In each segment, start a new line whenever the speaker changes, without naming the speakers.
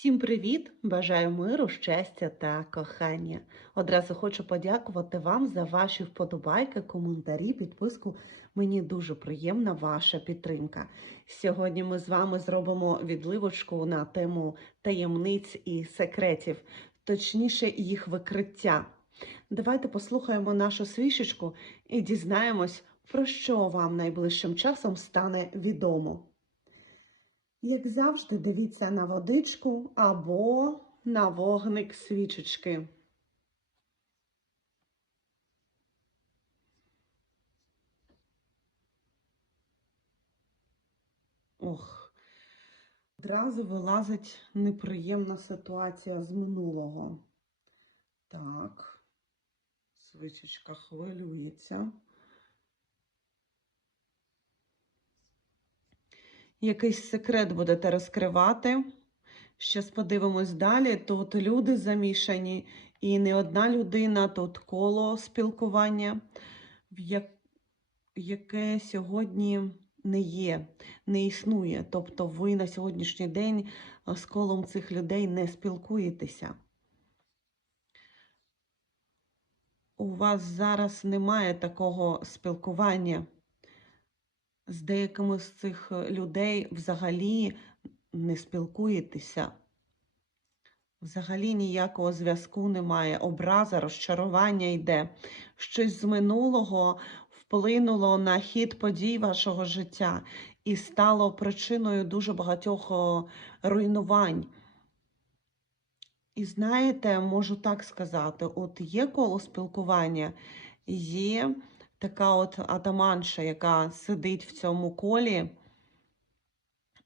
Всім привіт! Бажаю миру, щастя та кохання. Одразу хочу подякувати вам за ваші вподобайки, коментарі, підписку. Мені дуже приємна ваша підтримка. Сьогодні ми з вами зробимо відливочку на тему таємниць і секретів, точніше, їх викриття. Давайте послухаємо нашу свішечку і дізнаємось, про що вам найближчим часом стане відомо. Як завжди, дивіться на водичку або на вогник свічечки. Ох, одразу вилазить неприємна ситуація з минулого. Так, свічечка хвилюється. Якийсь секрет будете розкривати. Щас подивимось далі. Тут люди замішані, і не одна людина, тут коло спілкування, яке сьогодні не є, не існує. Тобто ви на сьогоднішній день з колом цих людей не спілкуєтеся. У вас зараз немає такого спілкування з деякими з цих е, людей взагалі не спілкуєтеся. Взагалі ніякого зв'язку немає, образа, розчарування йде. Щось з минулого вплинуло на хід подій вашого життя і стало причиною дуже багатьох руйнувань. І знаєте, можу так сказати: от є коло спілкування, є така от атаманша, яка сидить в цьому колі,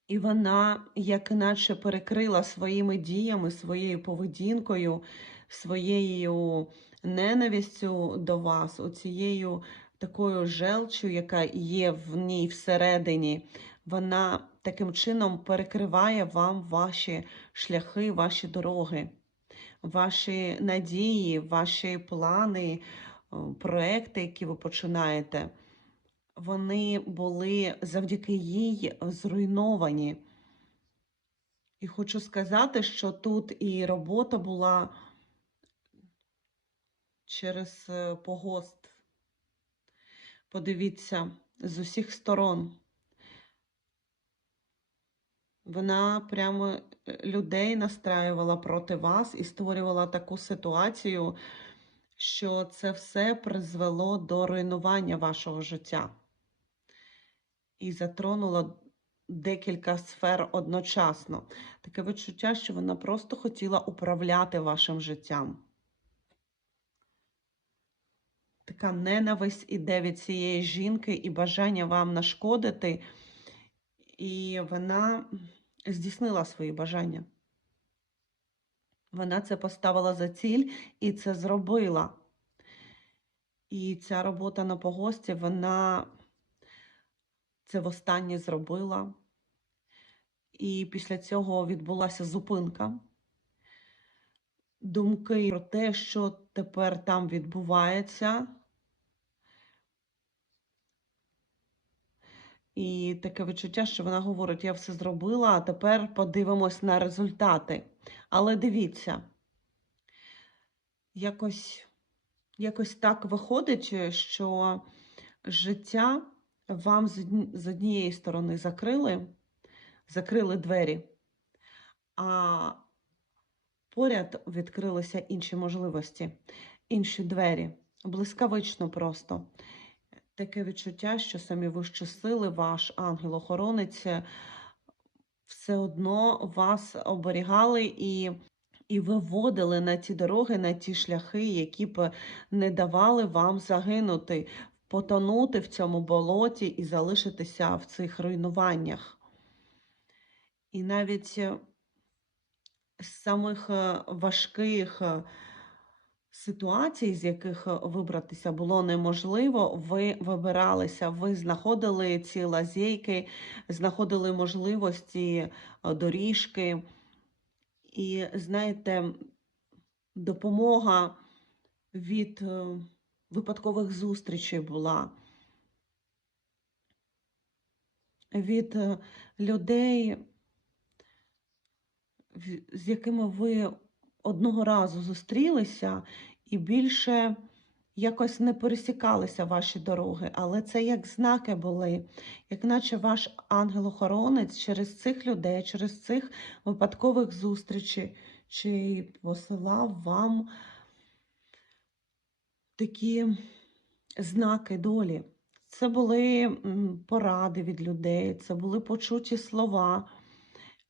і вона, як іначе, перекрила своїми діями, своєю поведінкою, своєю ненавистю до вас, оцією такою желчю, яка є в ній всередині, вона таким чином перекриває вам ваші шляхи, ваші дороги, ваші надії, ваші плани проекти, які ви починаєте, вони були завдяки їй зруйновані. І хочу сказати, що тут і робота була через е, погост. Подивіться, з усіх сторон. Вона прямо е, людей настраювала проти вас і створювала таку ситуацію, що це все призвело до руйнування вашого життя і затронуло декілька сфер одночасно. Таке відчуття, що вона просто хотіла управляти вашим життям. Така ненависть іде від цієї жінки і бажання вам нашкодити, і вона здійснила свої бажання. Вона це поставила за ціль і це зробила. І ця робота на погості, вона це востаннє зробила. І після цього відбулася зупинка. Думки про те, що тепер там відбувається. І таке відчуття, що вона говорить: я все зробила, а тепер подивимось на результати. Але дивіться, якось, якось так виходить, що життя вам з однієї сторони закрили, закрили двері, а поряд відкрилися інші можливості, інші двері. Блискавично просто. Таке відчуття, що самі вищі сили, ваш ангел-охоронець все одно вас оберігали і і виводили на ті дороги, на ті шляхи, які б не давали вам загинути, потонути в цьому болоті і залишитися в цих руйнуваннях. І навіть з самих е, важких е, ситуацій, з яких е, вибратися було неможливо, ви вибиралися, ви знаходили ці лазейки, знаходили можливості е, доріжки. І, знаєте, допомога від е, випадкових зустрічей була. Від людей, з якими ви одного разу зустрілися і більше якось не пересікалися ваші дороги, але це як знаки були, як наче ваш ангел-охоронець через цих людей, через цих випадкових зустрічей, чи посилав вам такі знаки долі. Це були поради від людей, це були почуті слова.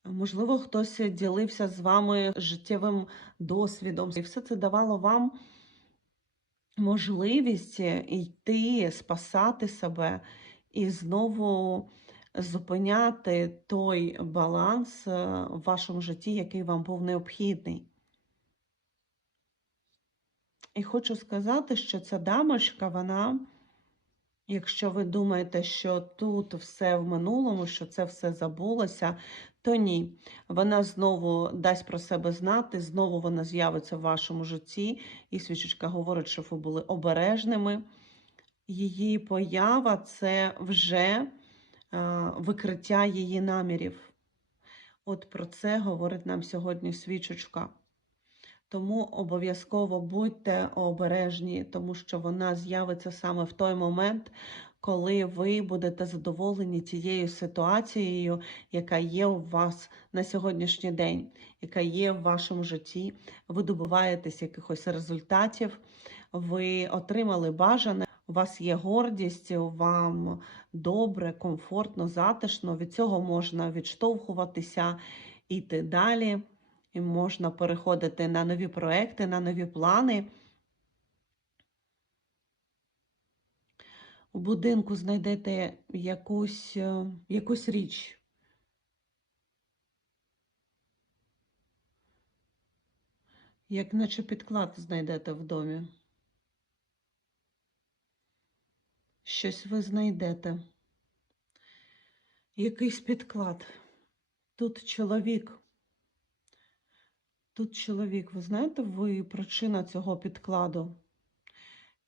Можливо, хтось ділився з вами життєвим досвідом, і все це давало вам можливість йти, спасати себе і знову зупиняти той баланс е, в вашому житті, який вам був необхідний. І хочу сказати, що ця дамочка, вона, якщо ви думаєте, що тут все в минулому, що це все забулося, то ні. Вона знову дасть про себе знати, знову вона з'явиться в вашому житті. І свічечка говорить, що ви були обережними. Її поява це вже викриття її намірів. От про це говорить нам сьогодні свічечка. Тому обов'язково будьте обережні, тому що вона з'явиться саме в той момент, коли ви будете задоволені тією ситуацією, яка є у вас на сьогоднішній день, яка є в вашому житті. Ви добиваєтесь якихось результатів, ви отримали бажане, у вас є гордість, вам добре, комфортно, затишно. Від цього можна відштовхуватися, іти далі. І можна переходити на нові проекти, на нові плани. У будинку знайдете якусь, е, якусь річ. Як наче підклад знайдете в домі. Щось ви знайдете. Якийсь підклад. Тут чоловік. Тут чоловік, ви знаєте, ви причина цього підкладу.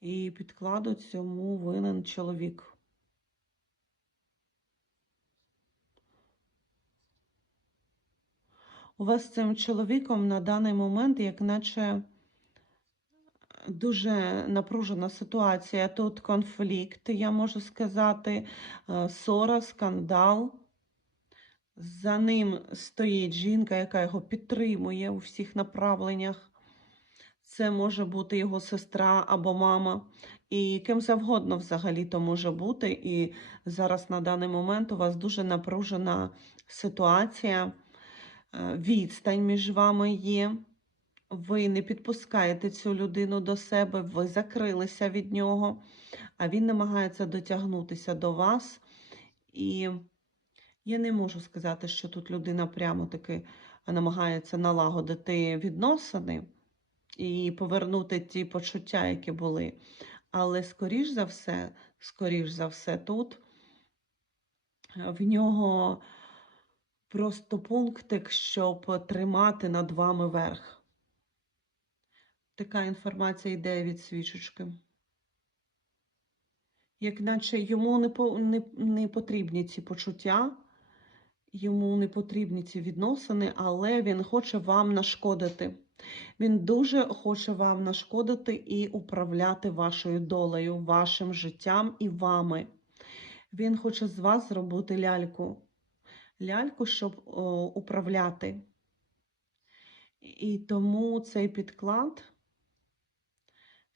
І підкладу цьому винен чоловік. У вас з цим чоловіком на даний момент, як наче дуже напружена ситуація. Тут конфлікт, я можу сказати, е, ссора, скандал. За ним стоїть жінка, яка його підтримує у всіх направленнях. Це може бути його сестра або мама. І ким завгодно взагалі то може бути. І зараз на даний момент у вас дуже напружена ситуація, е, відстань між вами є. Ви не підпускаєте цю людину до себе, ви закрилися від нього, а він намагається дотягнутися до вас. І я не можу сказати, що тут людина прямо таки намагається налагодити відносини і повернути ті почуття, які були. Але, скоріш за все, скоріш за все, тут е, в нього просто пунктик, щоб тримати над вами верх. Така інформація йде від свічечки. Як наче йому не, по, не, не потрібні ці почуття, йому не потрібні ці відносини, але він хоче вам нашкодити. Він дуже хоче вам нашкодити і управляти вашою долею, вашим життям і вами. Він хоче з вас зробити ляльку. Ляльку, щоб о, управляти. І тому цей підклад,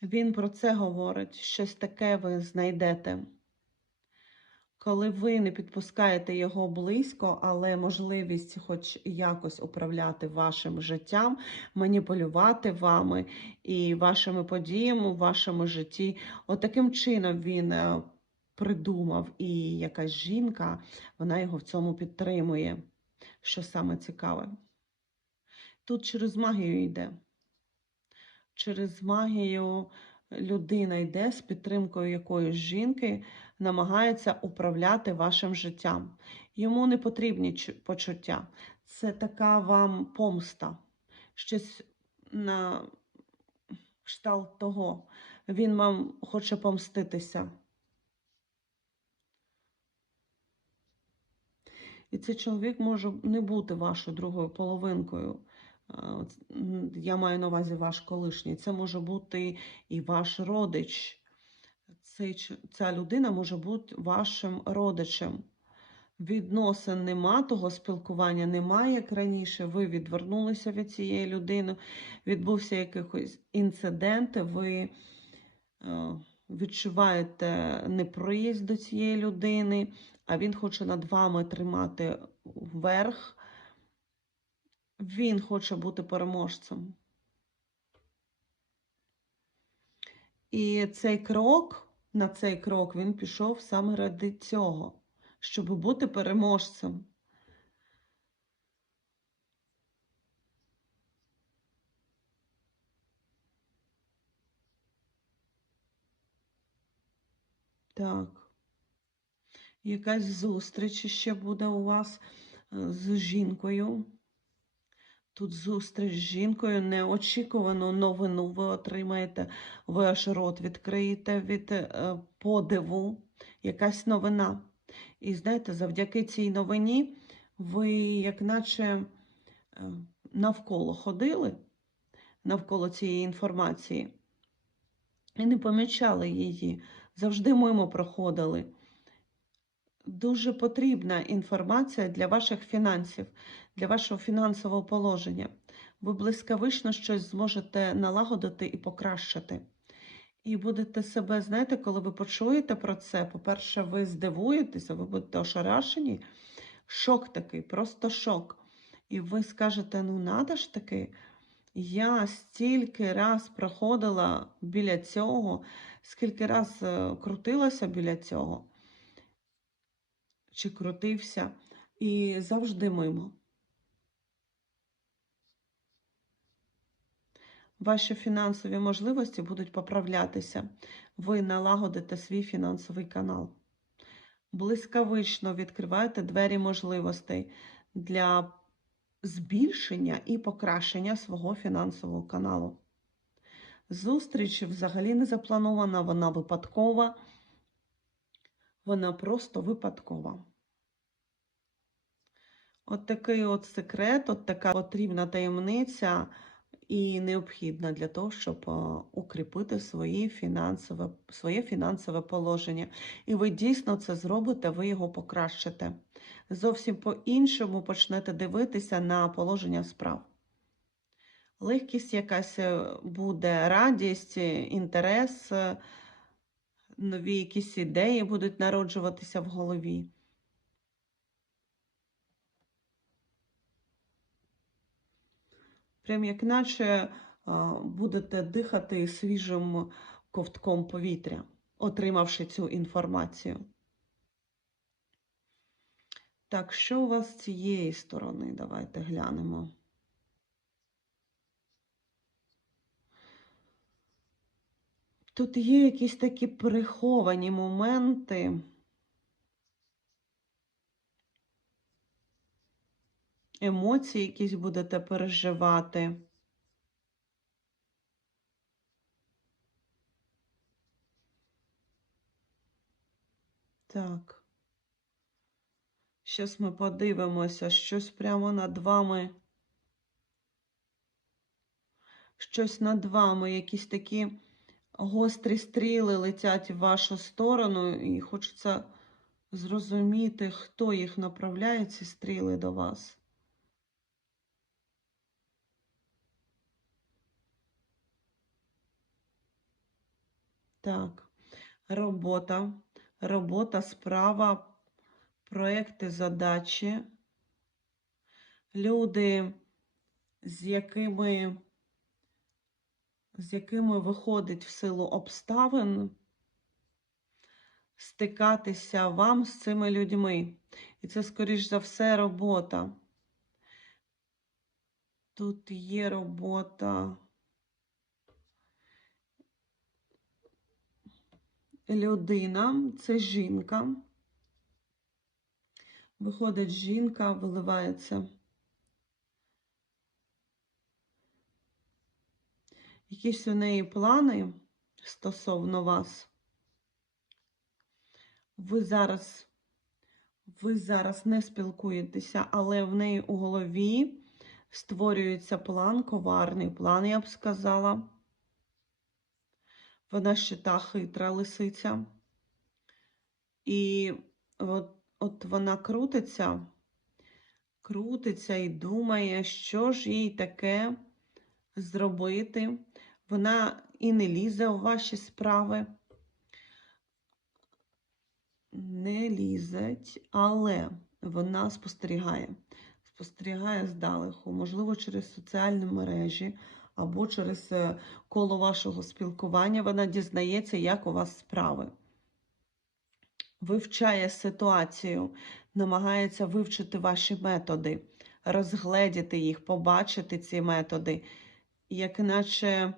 він про це говорить. Щось таке ви знайдете. Коли ви не підпускаєте його близько, але можливість хоч якось управляти вашим життям, маніпулювати вами і вашими подіями у вашому житті, отаким чином він е, придумав, і якась жінка, вона його в цьому підтримує, що саме цікаве. Тут через магію йде. Через магію людина йде з підтримкою якоїсь жінки, намагається управляти вашим життям. Йому не потрібні почуття. Це така вам помста. Щось на кшталт того. Він вам хоче помститися. І цей чоловік може не бути вашою другою половинкою. Е, Я маю на увазі ваш колишній. Це може бути і ваш родич. Цей, ця людина може бути вашим родичем. Відносин нема, того спілкування немає, як раніше. Ви відвернулися від цієї людини, відбувся якийсь інцидент, ви е, відчуваєте неприязнь до цієї людини, а він хоче над вами тримати верх. Він хоче бути переможцем. І цей крок, на цей крок він пішов саме ради цього, щоб бути переможцем. Так. Якась зустріч ще буде у вас е, з жінкою. Тут зустріч з жінкою, неочікувану новину ви отримаєте, ви аж рот відкриєте від е, подиву, якась новина. І знаєте, завдяки цій новині ви, як наче е, навколо ходили, навколо цієї інформації, і не помічали її, завжди мимо проходили. Дуже потрібна інформація для ваших фінансів, для вашого фінансового положення. Ви блискавично щось зможете налагодити і покращити. І будете себе, знаєте, коли ви почуєте про це, по-перше, ви здивуєтеся, ви будете ошарашені. Шок такий, просто шок. І ви скажете: ну, надо ж таки, я стільки раз проходила біля цього, скільки раз е, крутилася біля цього чи крутився, і завжди мимо. Ваші фінансові можливості будуть поправлятися. Ви налагодите свій фінансовий канал. Блискавично відкриваєте двері можливостей для збільшення і покращення свого фінансового каналу. Зустріч взагалі не запланована, вона випадкова, вона просто випадкова. От такий от секрет, от така потрібна таємниця і необхідна для того, щоб укріпити свої фінансове, своє фінансове положення. І ви дійсно це зробите, ви його покращите. Зовсім по-іншому почнете дивитися на положення справ. Легкість якась е, буде, радість, е, інтерес, е, нові якісь ідеї будуть народжуватися в голові. Прям як наче будете дихати свіжим ковтком повітря, отримавши цю інформацію. Так, що у вас з цієї сторони? Давайте глянемо. Тут є якісь такі приховані моменти. Емоції якісь будете переживати. Так. Щас ми подивимося, щось прямо над вами. Щось над вами, якісь такі гострі стріли летять в вашу сторону, і хочеться зрозуміти, хто їх направляє, ці стріли до вас. Так, робота, робота, справа, проекти, задачі, люди, з якими, з якими виходить в силу обставин стикатися вам з цими людьми. І це, скоріш за все, робота. Тут є робота. Людина, це жінка. Виходить жінка, виливається. Якісь у неї плани стосовно вас. Ви зараз ви зараз не спілкуєтеся, але в неї у голові створюється план, коварний план, я б сказала. Вона ще та хитра лисиця. І от, от вона крутиться, крутиться і думає, що ж їй таке зробити. Вона і не лізе у ваші справи. Не лізеть, але вона спостерігає. Спостерігає здалеку, можливо, через соціальні мережі або через е, коло вашого спілкування. Вона дізнається, як у вас справи. Вивчає ситуацію, намагається вивчити ваші методи, розгледіти їх, побачити ці методи, як іначе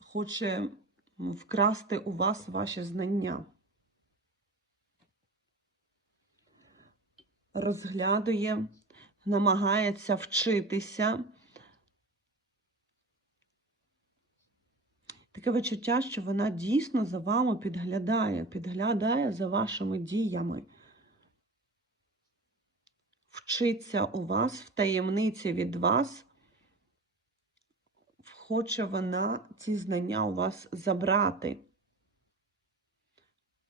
хоче вкрасти у вас ваші знання. Розглядує, намагається вчитися. Таке відчуття, що вона дійсно за вами підглядає, підглядає за вашими діями. Вчиться у вас в таємниці від вас. Хоче вона ці знання у вас забрати.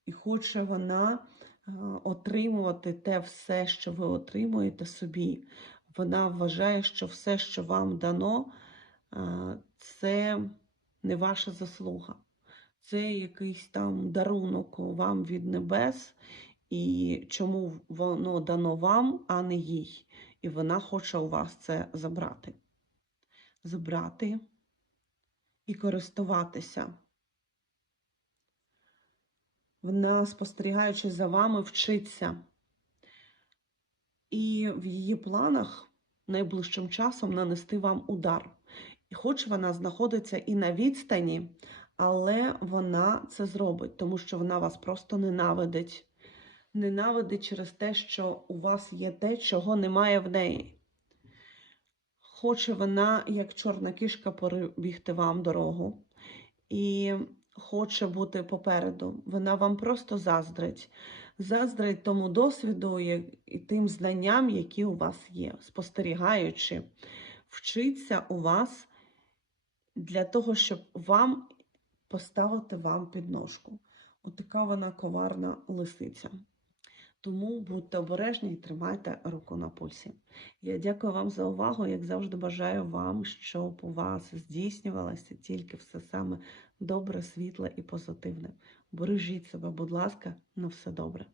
І хоче вона е, отримувати те все, що ви отримуєте собі. Вона вважає, що все, що вам дано, е, це не ваша заслуга. Це якийсь там дарунок вам від небес, і чому воно дано вам, а не їй. І вона хоче у вас це забрати. Забрати і користуватися. Вона, спостерігаючи за вами, вчиться. І в її планах найближчим часом нанести вам удар. Хоч вона знаходиться і на відстані, але вона це зробить, тому що вона вас просто ненавидить. Ненавидить через те, що у вас є те, чого немає в неї. Хоче вона, як чорна кішка, перебігти вам дорогу. І хоче бути попереду. Вона вам просто заздрить. Заздрить тому досвіду і тим знанням, які у вас є, спостерігаючи, вчиться у вас для того, щоб вам поставити вам підножку. Отака вона коварна лисиця. Тому будьте обережні і тримайте руку на пульсі. Я дякую вам за увагу. Як завжди, бажаю вам, щоб у вас здійснювалося тільки все саме добре, світле і позитивне. Бережіть себе, будь ласка, на все добре.